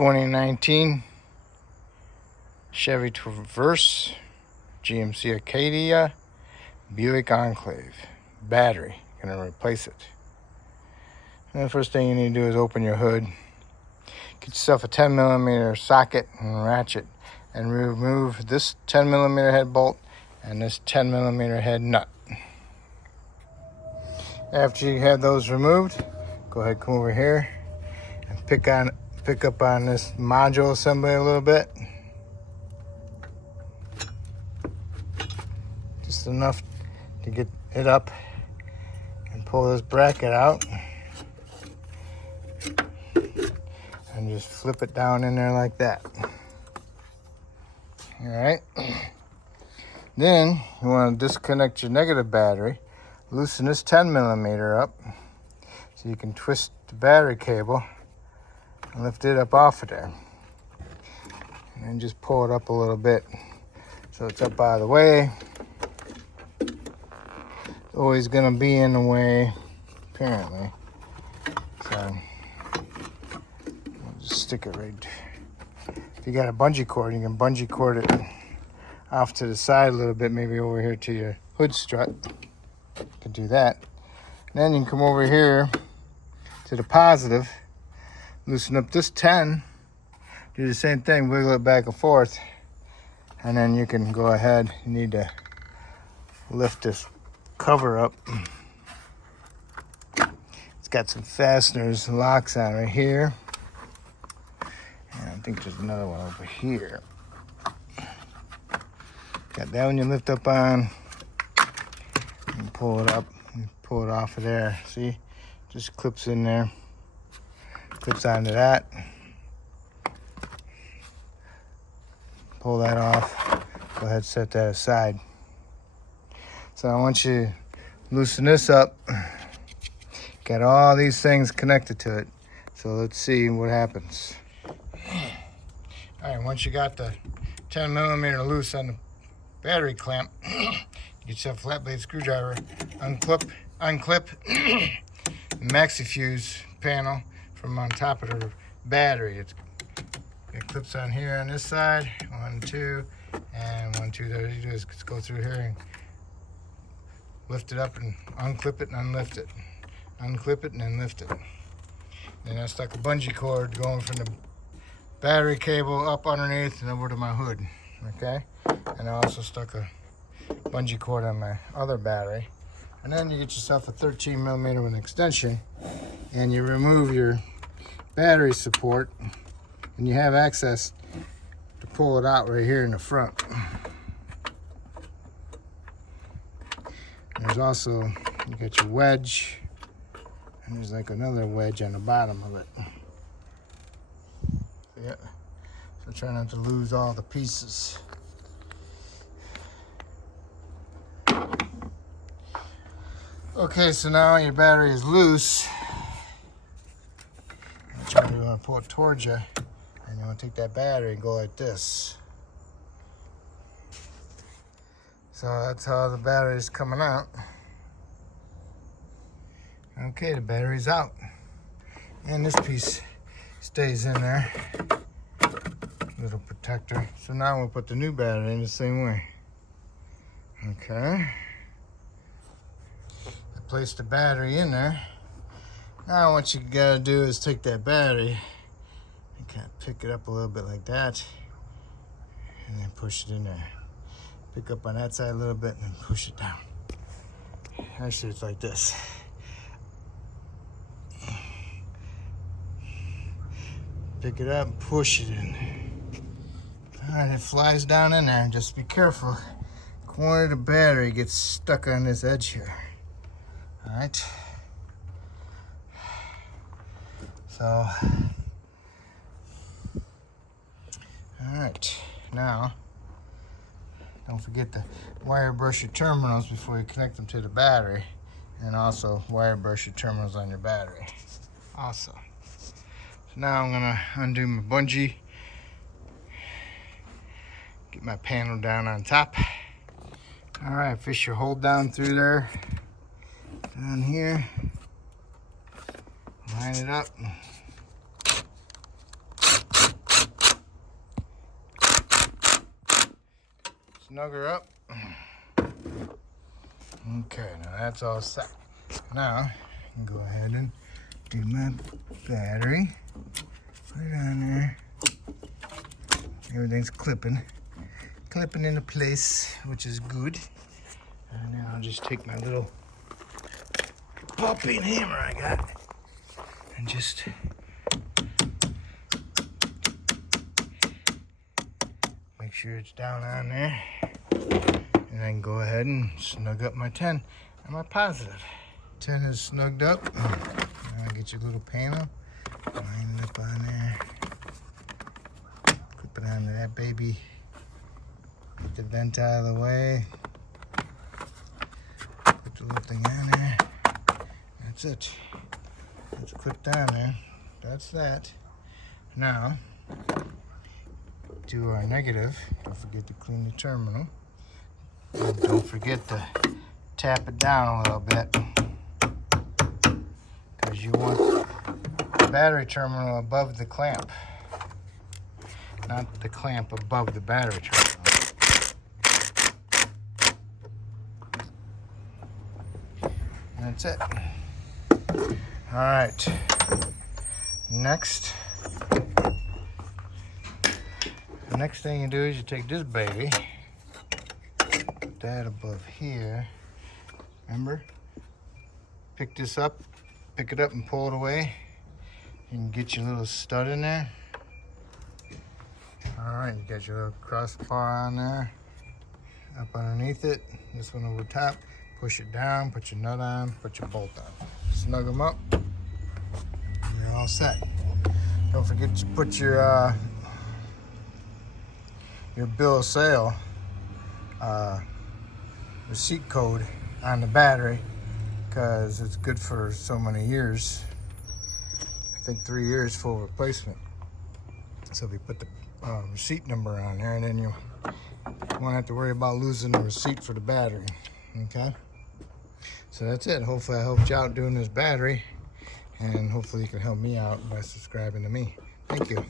2019 Chevy Traverse, GMC Acadia, Buick Enclave. Battery, gonna replace it. And the first thing you need to do is open your hood. Get yourself a 10mm socket and ratchet and remove this 10mm head bolt and this 10mm head nut. After you have those removed, go ahead, come over here and pick up on this module assembly a little bit. Just enough to get it up and pull this bracket out. And just flip it down in there like that. All right. Then you want to disconnect your negative battery. Loosen this 10mm up so you can twist the battery cable and lift it up off of there. And then just pull it up a little bit so it's up out of the way. It's always going to be in the way, apparently. So just stick it right. If you got a bungee cord, you can bungee cord it off to the side a little bit, maybe over here to your hood strut. You can do that. And then you can come over here to the positive, loosen up this 10, do the same thing, wiggle it back and forth, and then you can go ahead. You need to lift this cover up. It's got some fasteners, locks on right here. And I think there's another one over here. Got that one you lift up on and pull it up and pull it off of there. See, just clips in there, clips onto that. Pull that off. Go ahead, set that aside. So I want you to loosen this up. Got all these things connected to it. So let's see what happens. All right, once you got the 10mm loose on the battery clamp, get yourself a flat blade screwdriver, unclip the maxi fuse panel from on top of the battery. It clips on here on this side, 1, 2, and 1, 2. There you do is just go through here and lift it up and unclip it and unlift it. Unclip it and then lift it. Then I stuck a bungee cord going from the battery cable up underneath and over to my hood, okay? And I also stuck a bungee cord on my other battery. And then you get yourself a 13mm with an extension and you remove your battery support and you have access to pull it out right here in the front. There's also, you got your wedge, and there's like another wedge on the bottom of it. Yeah, so try not to lose all the pieces. Okay, so now your battery is loose. You want to pull it towards you, and you want to take that battery and go like this. So that's how the battery is coming out. Okay, the battery's out. And this piece stays in there. Little protector. So now we'll put the new battery in the same way. Okay. I placed the battery in there. Now what you gotta do is take that battery and kind of pick it up a little bit like that. And then push it in there. Pick up on that side a little bit and then push it down. Actually, it's like this. Pick it up and push it in. All right, it flies down in there. Just be careful. Corner of the battery gets stuck on this edge here. All right. So, all right, now, don't forget to wire brush your terminals before you connect them to the battery, and also wire brush your terminals on your battery also. So now I'm gonna undo my bungee, get my panel down on top. All right, fish your hole down through there, down here, line it up. snug her up. Okay, now that's all set. Now, I can go ahead and do my battery. Put it on there. Everything's clipping into place, which is good. And now I'll just take my little popping hammer I got and just make sure it's down on there. And I can go ahead and snug up my 10 and my positive. 10 is snugged up. Now get your little panel, line it up on there. Clip it onto that baby. Get the vent out of the way. Put the little thing on there. That's it. It's clipped on there. That's that. Now, do our negative. Don't forget to clean the terminal. And don't forget to tap it down a little bit, because you want the battery terminal above the clamp, not the clamp above the battery terminal. And that's it. All right. Next, the next thing you do is you take this baby, put that above here. Remember, pick this up, pick it up and pull it away. You can get your little stud in there. All right, you got your little crossbar on there. Up underneath it, this one over top. Push it down, put your nut on, put your bolt on. Snug them up, and you're all set. Don't forget to put your bill of sale receipt code on the battery, because it's good for so many years. I think 3 years full replacement. So if you put the receipt number on there, and then you won't have to worry about losing the receipt for the battery. Okay, so that's it. Hopefully I helped you out doing this battery, and hopefully you can help me out by subscribing to me. Thank you.